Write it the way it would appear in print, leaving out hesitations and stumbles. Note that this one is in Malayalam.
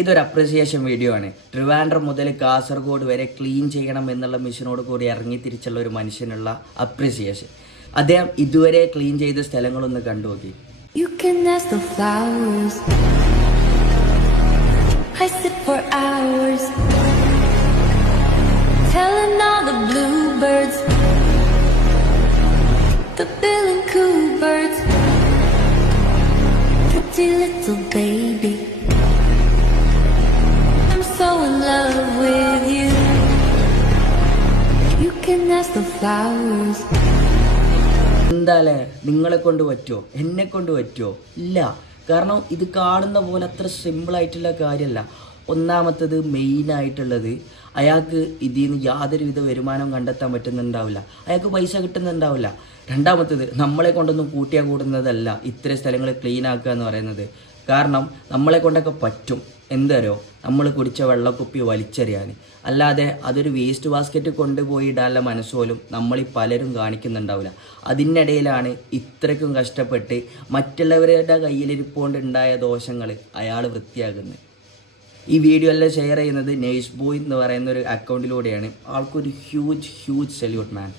ഇതൊരു അപ്രിസിയേഷൻ വീഡിയോ ആണ്. ട്രിവാൻഡ്രം മുതൽ കാസർഗോഡ് വരെ ക്ലീൻ ചെയ്യണം എന്നുള്ള മിഷനോട് കൂടി ഇറങ്ങി തിരിച്ചുള്ള ഒരു മനുഷ്യനുള്ള അപ്രിസിയേഷൻ. അദ്ദേഹം ഇതുവരെ ക്ലീൻ ചെയ്ത സ്ഥലങ്ങളൊന്ന് കണ്ടുനോക്കി. You can ask the flowers. I sit for hours telling all the bluebirds, the bill and coo birds, pretty little baby, I'm so in love with you. You can ask the flowers. എന്താല്ലേ, നിങ്ങളെ കൊണ്ട് പറ്റുമോ? എന്നെ കൊണ്ട് പറ്റുമോ? ഇല്ല. കാരണം ഇത് കാണുന്ന പോലെ അത്ര സിമ്പിളായിട്ടുള്ള കാര്യമല്ല. ഒന്നാമത്തത് മെയിനായിട്ടുള്ളത്, അയാൾക്ക് ഇതിൽ നിന്ന് യാതൊരുവിധ വരുമാനവും കണ്ടെത്താൻ പറ്റുന്നുണ്ടാവില്ല, അയാൾക്ക് പൈസ കിട്ടുന്നുണ്ടാവില്ല. രണ്ടാമത്തത്, നമ്മളെ കൊണ്ടൊന്നും കൂട്ടിയാൽ കൂടുന്നതല്ല ഇത്ര സ്ഥലങ്ങൾ ക്ലീൻ ആക്കുക എന്ന് പറയുന്നത്. കാരണം നമ്മളെ കൊണ്ടൊക്കെ പറ്റും. എന്തരോ, നമ്മൾ കുടിച്ച വെള്ളക്കുപ്പി വലിച്ചെറിയാൻ, അല്ലാതെ അതൊരു വേസ്റ്റ് ബാസ്ക്കറ്റ് കൊണ്ടുപോയി ഇടാനുള്ള മനസ്സുപോലും നമ്മളീ പലരും കാണിക്കുന്നുണ്ടാവില്ല. അതിനിടയിലാണ് ഇത്രയ്ക്കും കഷ്ടപ്പെട്ട് മറ്റുള്ളവരുടെ കയ്യിലിരിപ്പോണ്ട് ഉണ്ടായ ദോഷങ്ങൾ അയാൾ വൃത്തിയാക്കുന്നത്. ഈ വീഡിയോ എല്ലാം ഷെയർ ചെയ്യുന്നത് നേഴ്സ് ബോയ് എന്ന് പറയുന്ന ഒരു അക്കൗണ്ടിലൂടെയാണ്. ആൾക്കൊരു ഹ്യൂജ് സല്യൂട്ട് മാൻ.